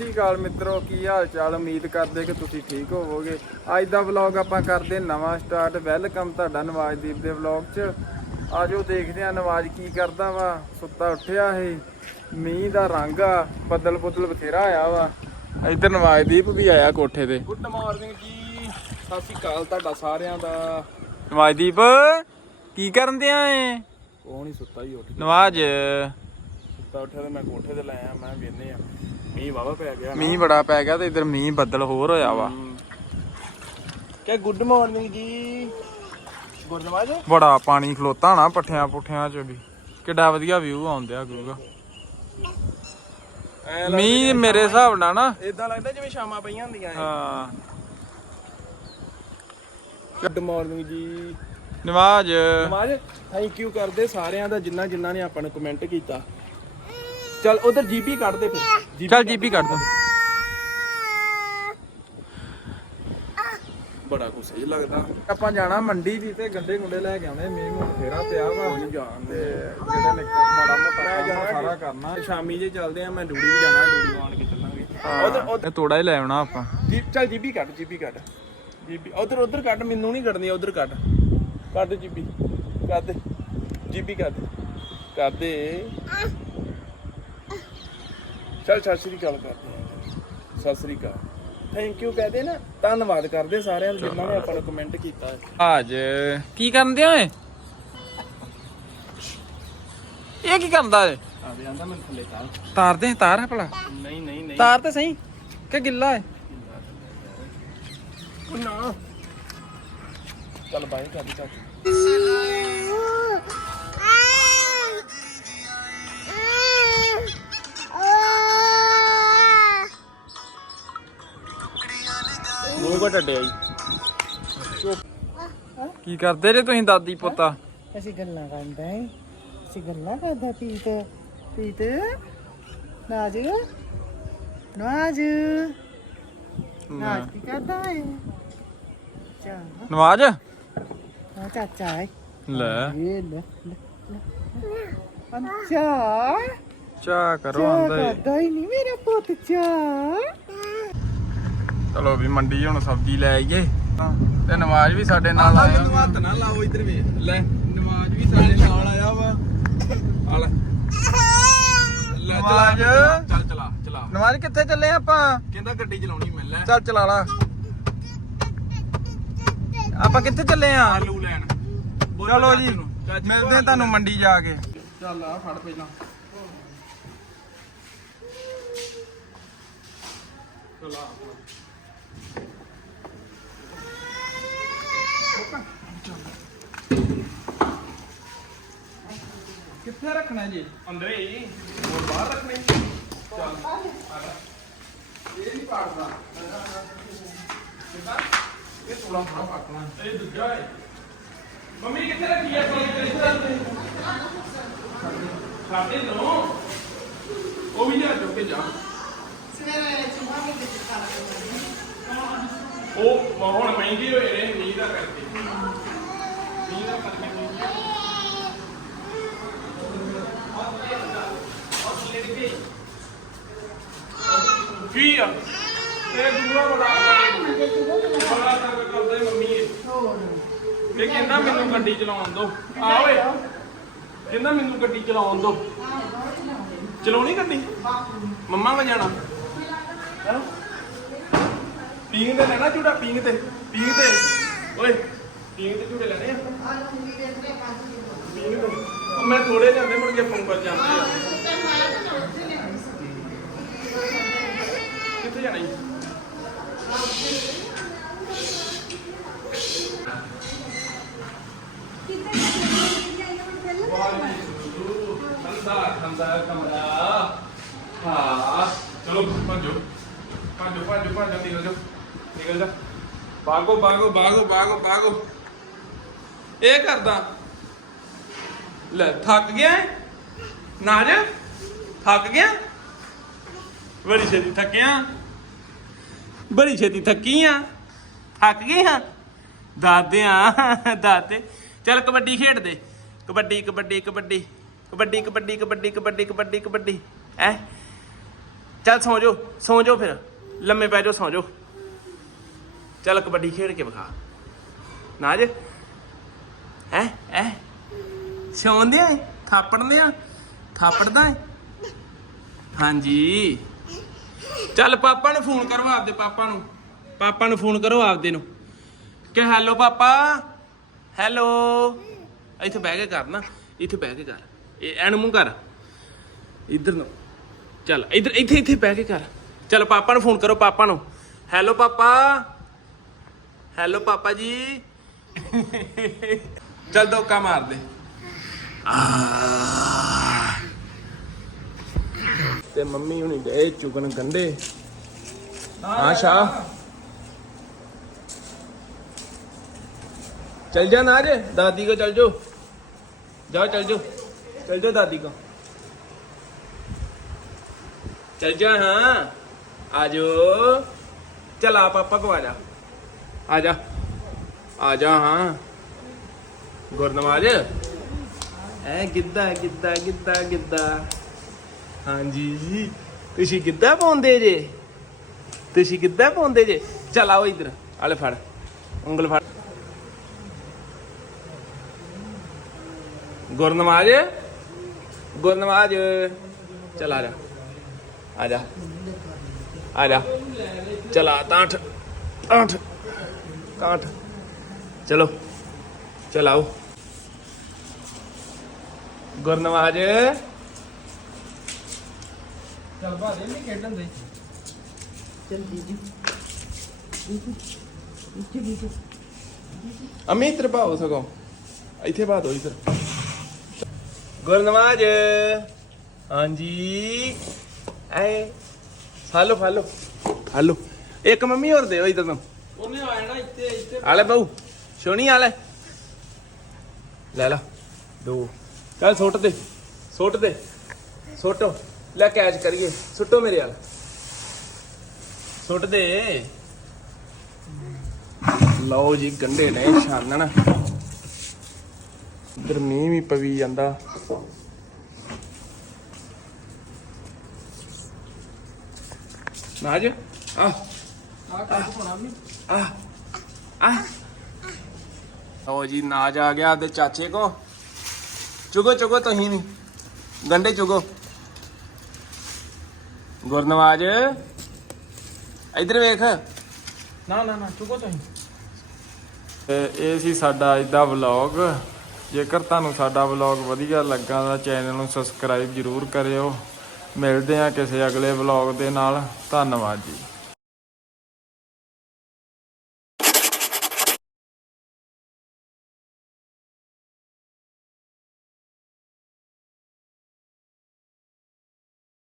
ਸ੍ਰੀ ਅਕਾਲ ਮਿੱਤਰੋ ਕੀ ਹਾਲ ਚਾਲ ਉਮੀਦ ਕਰਦੇ ਕਿ ਤੁਸੀਂ ਠੀਕ ਹੋਵੋਗੇ। ਅੱਜ ਦਾ ਵਲੌਗ ਆਪਾਂ ਕਰਦੇ ਨਵਾਂ ਸਟਾਰਟ। ਵੈਲਕਮ ਤੁਹਾਡਾ ਨਵਾਜ਼ਦੀਪ ਦੇ ਵਲੌਗ 'ਚ। ਆਜੋ ਦੇਖਦੇ ਆ ਨਵਾਜ਼ ਕੀ ਕਰਦਾ ਵਾ। ਸੁੱਤਾ ਉੱਠਿਆ ਇਹ ਮੀਂਹ ਦਾ ਰੰਗ ਆ ਬੱਦਲ ਬੁੱਦਲ ਬਥੇਰਾ ਆਇਆ ਵਾ। ਇੱਧਰ ਨਵਾਜ਼ਦੀਪ ਵੀ ਆਇਆ ਕੋਠੇ ਤੇ। ਗੁੱਡ ਮਾਰਨਿੰਗ ਜੀ। ਸਤਿ ਸ੍ਰੀ ਅਕਾਲ ਤੁਹਾਡਾ ਸਾਰਿਆਂ ਦਾ। ਨਵਾਜ਼ਦੀਪ ਕੀ ਕਰਨ ਦਿਆ ਏ? ਨਹੀਂ ਸੁੱਤਾ ਹੀ ਉੱਠ ਨਵਾਜ਼। ਸੁੱਤਾ ਉੱਠਿਆ ਤੇ ਮੈਂ ਕੋਠੇ ਤੇ ਲੈ ਆਇਆ ਮੈਂ ਵੇਨੇ ਆ ਮੀਂਹ ਵਾਵਾ ਪੈ ਗਿਆ ਮੀਂਹ ਬੜਾ ਪੈ ਗਿਆ ਤੇ ਇਧਰ ਮੀਂਹ ਬੱਦਲ ਹੋਰ ਹੋਇਆ ਵਾ। ਕਿ ਗੁੱਡ ਮਾਰਨਿੰਗ ਜੀ। ਬੜਾ ਪਾਣੀ ਖਲੋਤਾ ਨਾ ਪੱਠਿਆਂ ਪੁੱਠਿਆਂ ਚ ਵੀ। ਕਿੱਡਾ ਵਧੀਆ ਵਿਊ ਆਉਂਦਿਆ ਗੁਰੂਗਾ। ਮੀਂਹ ਮੇਰੇ ਹਿਸਾਬ ਨਾਲ ਨਾ। ਇਦਾਂ ਲੱਗਦਾ ਜਿਵੇਂ ਸ਼ਾਮਾਂ ਪਈਆਂ ਹੁੰਦੀਆਂ ਹਾਂ। ਗੁੱਡ ਮਾਰਨਿੰਗ ਜੀ। ਨਵਾਜ਼ ਨਵਾਜ ਥੈਂਕ ਯੂ ਕਰਦੇ ਸਾਰਿਆਂ ਦਾ ਜਿੰਨਾ ਜਿੰਨਾ ਨੇ ਆਪਾਂ ਨੂੰ ਕਮੈਂਟ ਕੀਤਾ। ਚਲ ਉਧਰ ਜੀਪੀ ਕੱਢ ਦੇ ਫਿਰ। ਚੱਲ ਜੀਪੀ ਕੱਢ ਦੋ। ਬੜਾ ਕੁ ਸਹੀ ਲੱਗਦਾ। ਆਪਾਂ ਜਾਣਾ ਮੰਡੀ ਵੀ ਤੇ ਗੰਡੇ ਗੁੰਡੇ ਲੈ ਕੇ ਆਉਣੇ। ਮੀਂਹ ਨੂੰ ਫੇਰਾ ਪਿਆ ਵਾ। ਨਹੀਂ ਜਾਣ ਤੇ ਜਿਹੜੇ ਨਿੱਕਾ ਮਾੜਾ ਮੋਟਾ ਮੈਂ ਜਾਣਾ ਸਾਰਾ ਕਰਨਾ ਸ਼ਾਮੀ ਜੇ ਚੱਲਦੇ ਆ ਮੈਂ ਡੂੜੀ ਵੀ ਜਾਣਾ ਡੂੜੀ ਆਣ ਕੇ ਚੱਲਾਂਗੇ। ਉਧਰ ਉਧਰ ਇਹ ਤੋੜਾ ਹੀ ਲੈ ਆਉਣਾ ਆਪਾਂ। ਜੀ ਚੱਲ ਜੀਪੀ ਕੱਢ ਜੀਪੀ ਕੱਢ। ਜੀਪੀ ਉਧਰ ਉਧਰ ਕੱਢ ਮੈਨੂੰ ਨਹੀਂ ਕੱਢਣੀ ਉਧਰ ਕੱਢ। ਕੱਢ ਜੀਪੀ ਕੱਢ। ਜੀਪੀ ਕੱਢ। ਕੱਢ ਦੇ। ਚੱਲ ਸਤਿ ਸ੍ਰੀ ਅਕਾਲ ਕਰਦੇ ਹਾਂ। ਸਤਿ ਸ੍ਰੀ ਅਕਾਲ। ਥੈਂਕ ਯੂ ਕਹਦੇ ਨਾ। ਧੰਨਵਾਦ ਕਰਦੇ ਸਾਰਿਆਂ ਨੂੰ ਜਿਨ੍ਹਾਂ ਨੇ ਆਪਾਂ ਨੂੰ ਕਮੈਂਟ ਕੀਤਾ ਹੈ। ਅੱਜ ਕੀ ਕਰਨ ਦਿਆ ਓਏ? ਇਹ ਕੀ ਕਰਦਾ ਏ ਆ ਵੀ ਆਂਦਾ ਮੈਨੂੰ ਥੱਲੇ ਤਾਰ। ਤਾਰ ਦੇ ਤਾਰ ਹੈ ਭਲਾ? ਨਹੀਂ ਨਹੀਂ ਨਹੀਂ। ਤਾਰ ਤੇ ਸਹੀ। ਕਿ ਗਿੱਲਾ ਏ? ਉਹ ਨਾ। ਚੱਲ ਬਾਈ ਕਰ ਚੱਲ ਕੋ ਟੱਡੇ ਆਈ ਕੀ ਕਰਦੇ ਜੇ ਤੁਸੀਂ ਦਾਦੀ ਪੋਤਾ? ਅਸੀਂ ਗੱਲਾਂ ਕਰਦਾ ਹੈ ਅਸੀਂ ਗੱਲਾਂ ਕਰਦਾ ਪੀਤ ਪੀਤ ਨਾਜ। ਨਾਜ। ਨਾਜ ਕੀ ਕਰਦਾ ਹੈ ਚਾ ਨਵਾਜ਼? ਆ ਚਾਚਾ ਹੈ ਲੈ। ਇਹ ਲੈ ਕਰੋ ਚਾ ਆਂਦਾ ਏ। ਕਰਦਾ ਹੀ ਨਹੀਂ ਮੇਰਾ ਪੁੱਤ ਚਾ ਚਲੋ ਵੀ ਮੰਡੀ ਹੁਣ ਸਬਜ਼ੀ ਲੈ ਆਈਏ। ਤੇ ਨਵਾਜ਼ ਵੀ ਸਾਡੇ ਨਾਲ ਆਇਆ ਹੱਥ ਨਾ ਲਾਓ ਇਧਰ ਵੇ ਲੈ ਨਮਾਜ਼ ਵੀ ਸਾਡੇ ਨਾਲ ਆਇਆ ਵਾ। ਆ ਲੈ। ਲੈ ਚਲਾ। ਚੱਲ ਚਲਾ ਚਲਾ ਨਵਾਜ਼ ਕਿੱਥੇ ਚੱਲੇ ਆਪਾਂ? ਕਹਿੰਦਾ ਗੱਡੀ ਚਲਾਉਣੀ ਮੈਂ ਲੈ। ਚੱਲ ਚਲਾ ਲਾ। ਆਪਾਂ ਕਿੱਥੇ ਚੱਲੇ ਆ? ਆਲੂ ਲੈਣ। ਚਲੋ ਜੀ ਮਿਲਦੇ ਆ ਤੁਹਾਨੂੰ ਮੰਡੀ ਜਾ ਕੇ। ਚੱਲ ਆ ਫੜ ਪਹਿਲਾਂ। ਚਲਾ ਕਿੱਥੇ ਰੱਖਣਾ ਜੀ? ਅੰਦਰੇ ਹੀ ਹੋਰ ਬਾਹਰ ਰੱਖਣੀ? ਚੱਲ ਇਹ ਨਹੀਂ ਪਾੜਦਾ। ਇਹ ਥੋੜਾ ਥੋੜਾ ਪੱਕਣਾ ਇਹ ਦੂਜਾ ਹੈ। ਮੰਮੀ ਕਿੱਥੇ ਰੱਖੀ ਆ ਕੋਈ ਕਿੱਥੇ ਸਾਡੇ ਨੋ ਉਹ ਵੀ ਲਿਆ ਚੁੱਕ ਕੇ ਜਾ ਉਹ ਹੁਣ ਮਹਿੰਗੇ ਹੋਏ ਨੇ ਮੀਂਹ ਦਾ ਕਰਕੇ ਮੀਂਹ ਦਾ ਕਰਕੇ ਕੀ ਆ? ਤੇ ਦੂਰਾ ਬੜਾ ਬੜਾ ਤੰਗ ਕਰਦਾ ਈ ਮੰਮੀ ਇਹ। ਇਹ ਕਹਿੰਦਾ ਮੈਨੂੰ ਗੱਡੀ ਚਲਾਉਣ ਦੋ। ਆ ਓਏ। ਕਹਿੰਦਾ ਮੈਨੂੰ ਗੱਡੀ ਚਲਾਉਣ ਦੋ। ਚਲਾਉਣੀ ਗੱਡੀ? ਮੰਮਾ ਕੋ ਜਾਣਾ। ਹੈਂ? ਪੀਂਗ ਤੇ ਲੈਣਾ ਝੂਟਾ, ਪੀਂਘ ਤੇ। ਪੀਂਗ ਤੇ। ਓਏ ਪੀਂਗ ਤੇ ਝੂਟੇ ਲੈਣੇ ਆ? ਪੀਂਗ ਤੇ। ਉਹ ਮੈਂ ਥੋੜੇ ਜਾਂਦੇ ਮੁੜ ਕੇ ਫੋਨ ਕਰ ਜਾਂਦੇ ਆ। ਕਿੱਥੇ ਜਾਣਾ ਜੀ? ਠੰਡਾ ਠੰਡਾ ਕਮਰਾ। ਹਾਂ। ਚਲੋ, ਭੱਜੋ। ਭੱਜੋ ਭੱਜੋ ਭੱਜੋ, ਨਿਕਲ ਜਾ ਨਿਕਲ ਜਾ। ਬਾਗੋ ਬਾਗੋ ਬਾਗੋ ਬਾਗੋ ਬਾਗੋ ਇਹ ਕਰਦਾ। ਲੈ, ਥੱਕ ਗਿਆ ਹੈ? ਨਾਜ, ਥੱਕ ਗਿਆ? ਬੜੀ ਛੇਤੀ ਥੱਕਿਆ? ਬੜੀ ਛੇਤੀ ਥੱਕੀ ਆ। ਥੱਕ ਗਈ ਹਾਂ। ਦਾਦੇ ਆ, ਦਾਦੇ। ਚੱਲ ਕਬੱਡੀ ਖੇਡਦੇ ਕਬੱਡੀ ਕਬੱਡੀ ਕਬੱਡੀ। ਕਬੱਡੀ ਕਬੱਡੀ ਕਬੱਡੀ ਕਬੱਡੀ ਕਬੱਡੀ ਕਬੱਡੀ। ਐ। ਚੱਲ ਸੌਂ ਜਾਓ ਸੌਂ ਜਾਓ ਫਿਰ। ਲੰਮੇ ਪੈ ਜਾਓ, ਸੌਂ ਜਾਓ। ਚੱਲ ਕਬੱਡੀ ਖੇਡ ਕੇ ਵਿਖਾ। ਨਾਜ। ਹੈ ਐ। ਸੌਂਦੇ ਆ ਥਾਪੜਦੇ ਆ? ਥਾਪੜਦਾ ਹੈ ਹਾਂਜੀ। ਚੱਲ ਪਾਪਾ ਨੂੰ ਫੋਨ ਕਰੋ ਆਪਦੇ ਪਾਪਾ ਨੂੰ। ਪਾਪਾ ਨੂੰ ਫੋਨ ਕਰੋ ਆਪਦੇ ਨੂੰ। ਕਿ ਹੈਲੋ ਪਾਪਾ। ਹੈਲੋ। ਇੱਥੇ ਬਹਿ ਕੇ ਕਰ ਨਾ। ਇੱਥੇ ਬਹਿ ਕੇ ਕਰ। ਇਹ ਐਨ ਮੂੰਹ ਕਰ। ਇੱਧਰ ਨੂੰ। ਚੱਲ, ਇੱਧਰ ਇੱਥੇ ਇੱਥੇ ਬਹਿ ਕੇ ਕਰ। ਚੱਲ ਪਾਪਾ ਨੂੰ ਫੋਨ ਕਰੋ, ਪਾਪਾ ਨੂੰ। ਹੈਲੋ ਪਾਪਾ। ਹੈਲੋ ਪਾਪਾ ਜੀ। ਚੱਲ ਦੋਕਾ ਮਾਰ ਦੇ। ਤੇ ਮੰਮੀ ਹੁਣੀ ਡੇ ਚੁਗਣ ਗੰਡੇ। ਹਾਂ ਸ਼ਾ ਚਲ ਜਾ ਨਾ ਜੇ, ਦਾਦੀ ਕੋ ਚਲ ਜੋ। ਜਾ, ਚਲ ਜੋ। ਚਲ ਜਾ ਦਾਦੀ ਕੋ। ਚਲ ਜਾ, ਹਾਂ। ਆਜੋ ਚਲਾ ਪਾਪਾ ਕੋ ਜਾ। ਆ ਜਾ। ਹਾਂ। ਗੁਰਨਵਾਜ। ਐ ਗਿੱਦਾ ਗਿੱਦਾ ਗਿੱਦਾ ਗਿੱਦਾ ਹਾਂਜੀ ਤੁਸੀਂ ਕਿੱਦਾਂ ਪਾਉਂਦੇ ਜੇ? ਤੁਸੀਂ ਕਿੱਦਾਂ ਪਾਉਂਦੇ ਜੇ? ਚਲ ਆਓ ਇੱਧਰ, ਆਲੇ ਫੜ, ਉਂਗਲ ਫੜ। ਗੁਰਨਵਾਜ ਗੁਰਨਵਾਜ ਚਲ ਆ ਜਾ। ਆ ਜਾ। ਆ ਜਾ। ਚਲਾ ਤਾਂਠ ਤਾਂਠ ਤਾਂਠ। ਚਲੋ ਚਲਾਓ ਗੁਰਨਵਾਜ ਚੱਲ ਬਾਦੇ ਨਹੀਂ ਖੇਡਣ ਦੇ। ਚੱਲ ਜੀਜੂ ਇੱਥੇ ਅਮੀ ਇੱਧਰ ਭਾਓ ਇੱਥੇ ਬਾਤ ਹੋ ਇੱਧਰ ਗੁਰਨਵਾਜ। ਹਾਂਜੀ। ਐ। Follow follow. ਫਾਲੋ। ਇੱਕ ਮੰਮੀ ਹੋਰ ਦਿਓ ਇੱਧਰ ਨੂੰ। ਉਹਨੇ ਆ ਜਾਣਾ ਇੱਥੇ ਇੱਥੇ। ਆਲੇ ਬਾਊ ਸੋਣੀ ਆਲੇ। ਲੈ ਲਾ। ਦੋ। ਚੱਲ ਸੁੱਟ ਦੇ ਸੁੱਟ ਦੇ। ਸੁੱਟੋ। ਲੈ ਕੈਚ ਕਰੀਏ ਸੁੱਟੋ ਮੇਰੇ ਵਾਲ। ਸੁੱਟ ਦੇ। ਲਓ ਜੀ ਗੰਡੇ ਨੇ ਛਾਨਣ। ਇੱਧਰ ਮੀਂਹ ਵੀ ਪਵੀ ਜਾਂਦਾ। ਨਾਜ ਆ। ਆ ਕੱਪ ਵੀ ਆ। ਆ। ਲਓ ਜੀ ਨਾਜ ਆ ਗਿਆ ਆਪਦੇ ਚਾਚੇ ਕੋ ਚੁਗੋ ਚੁਗੋ ਤੁਸੀਂ ਵੀ। ਗੰਡੇ ਚੁਗੋ। ਗੁਰਨਵਾਜ ਇਧਰ ਵੇਖ। ਨਾ ਨਾ ਨਾ ਚੁਕੋ ਤੁਸੀਂ। ਇਹ ਸੀ ਸਾਡਾ ਅੱਜ ਦਾ ਵਲੌਗ। ਜੇਕਰ ਤੁਹਾਨੂੰ ਸਾਡਾ ਵਲੌਗ ਵਧੀਆ ਲੱਗਾ ਤਾਂ ਚੈਨਲ ਨੂੰ ਸਬਸਕ੍ਰਾਈਬ ਜਰੂਰ ਕਰਿਓ। ਮਿਲਦੇ ਹਾਂ ਕਿਸੇ ਅਗਲੇ ਵਲੌਗ ਦੇ ਨਾਲ। ਧੰਨਵਾਦ ਜੀ।